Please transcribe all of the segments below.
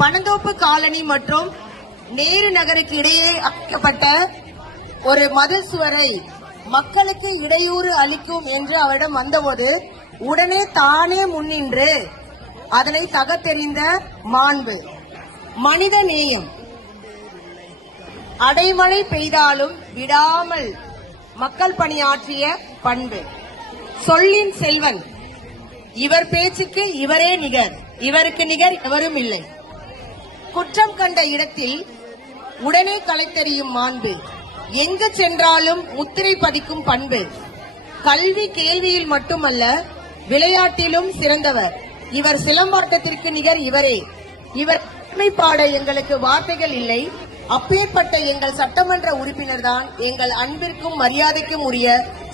Panandoppu colony மற்றும் நேரு நகருக்கு இடையே அமைக்கப்பட்ட ஒரு மதில் சுவரை மக்களுக்கு இடையூறு அளிக்கும் என்று அவரிடம் வந்தபோது உடனே தானே முன்னின்று அதனை தகர்த்தெறிந்த மாண்பு, மனித நேயம், அடைமழை பெய்தாலும் விடாமல் மக்கள் பணியாற்றிய பண்பு, சொல்லின் செல்வன், இவர் பேச்சுக்கு இவரே நிகர், இவருக்கு நிகர் எவரும் இல்லை, குற்றம் கண்ட இடத்தில் உடனே களைத்தெறியும் மாண்பு, எங்கு சென்றாலும் முத்திரை பதிக்கும் பண்பு, கல்வி கேள்வியில் மட்டுமல்ல விளையாட்டிலும் சிறந்தவர், இவர் சிலம்பாட்டத்திற்கு நிகர் இவரே, இவர் பாட எங்களுக்கு வார்த்தைகள் இல்லை, அப்பேற்பட்ட எங்கள் சட்டமன்ற உறுப்பினர் தான் எங்கள் அன்பிற்கும் மரியாதைக்கும் உரிய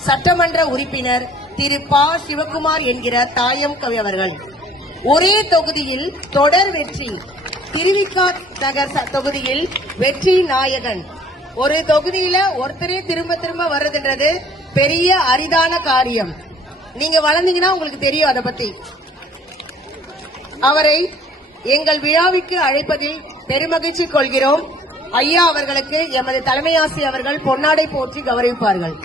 சட்டமன்ற உறுப்பினர் திரு ப. சிவகுமார் என்கிற தாயம் கவி அவர்கள். ஒரே தொகுதியில் தொடர் வெற்றி, திருவிக்கா நகர் தொகுதியில் வெற்றி நாயகன். ஒரு தொகுதியில ஒருத்தரே திரும்ப திரும்ப வர்றதுன்றது பெரிய அரிதான காரியம். நீங்க வளர்ந்தீங்கன்னா உங்களுக்கு தெரியும் அதை பத்தி. அவரை எங்கள் விழாவிற்கு அழைப்பதில் பெருமகிழ்ச்சி கொள்கிறோம். ஐயா அவர்களுக்கு எமது தலைமை ஆசிரியர் அவர்கள் பொன்னாடை போற்றி கௌரவிப்பார்கள்.